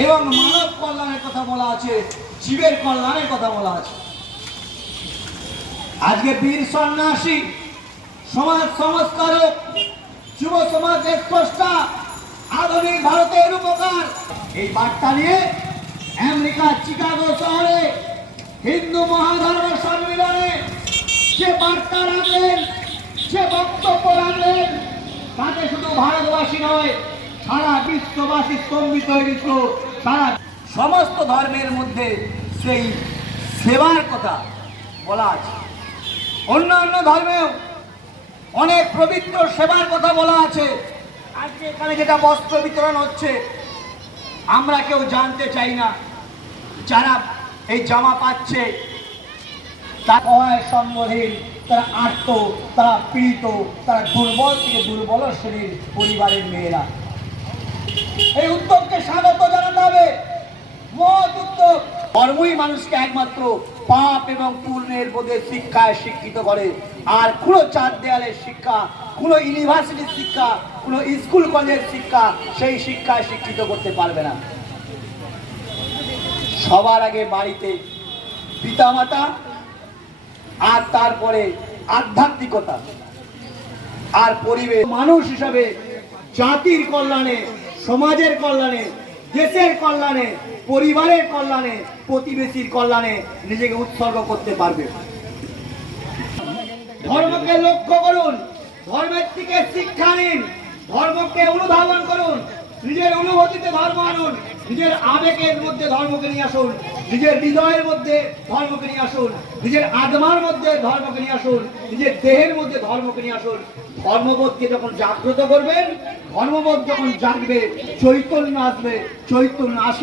এবং মানব কল্যাণের কথা বলা আছে, জীবের কল্যাণের কথা বলা আছে। আজকে বীর সন্ন্যাসী, সমাজ সংস্কারক, যুব সমাজের স্রষ্টা, আধুনিক ভারতের উপকার, এই বার্তা নিয়ে আমেরিকার চিকাগো শহরে হিন্দু মহাধর্ম সম্মেলনে যে বার্তা রাখলেন, যে বক্তব্য রাখলেন, তাতে শুধু ভারতবাসী নয়, সারা বিশ্ববাসী স্তম্ভিত হয়ে গেছিল। সারা সমস্ত ধর্মের মধ্যে সেই সেবার কথা বলা আছে। অন্যান্য ধর্মেও অনেক পবিত্র সেবার কথা বলা আছে। আজকে এখানে যেটা বস্ত্র বিতরণ হচ্ছে, আমরা কেউ জানতে চাই না যারা এই জামা পাচ্ছে তারা অসহায় সম্বহীন, তারা আর্ত, তারা পীড়িত, তারা দুর্বল থেকে দুর্বল শ্রেণীর পরিবারের মেয়েরা। এই উদ্যোগকে স্বাগত জানাতে হবে, মহৎ উদ্যোগ। ধর্মই মানুষকে একমাত্র পাপ এবং পুণ্যের বোধে শিক্ষায় শিক্ষিত করে। আর কোনো চার দেয়ালের শিক্ষা, কোনো ইউনিভার্সিটির শিক্ষা, কোনো স্কুল কলেজের শিক্ষা সেই শিক্ষায় শিক্ষিত করতে পারবে না। সবার আগে বাড়িতে পিতামাতা, আর তারপরে আধ্যাত্মিকতা, আর পরিবেশ। মানুষ হিসাবে জাতির কল্যাণে, সমাজের কল্যাণে, দেশের কল্যাণে, পরিবারের কল্যাণে, প্রতিবেশীর কল্যাণে নিজেকে উৎসর্গ করতে পারবে। ধর্মকে লক্ষ্য করুন, ধর্মের থেকে শিক্ষা নিন, ধর্মকে অনুধাবন করুন, নিজের অনুভূতিতে ধর্ম আনুন, নিজের আবেগের মধ্যে ধর্মকে নিয়ে আসুন, নিজের হৃদয়ের মধ্যে ধর্মকে নিয়ে আসুন, নিজের আত্মার মধ্যে ধর্মকে নিয়ে আসুন, নিজের দেহের মধ্যে ধর্মকে নিয়ে আসুন। ধর্মবোধকে যখন জাগ্রত করবেন, ধর্মবোধ যখন জাগবে, চৈতন্য আসবে, চৈতন্য আসলে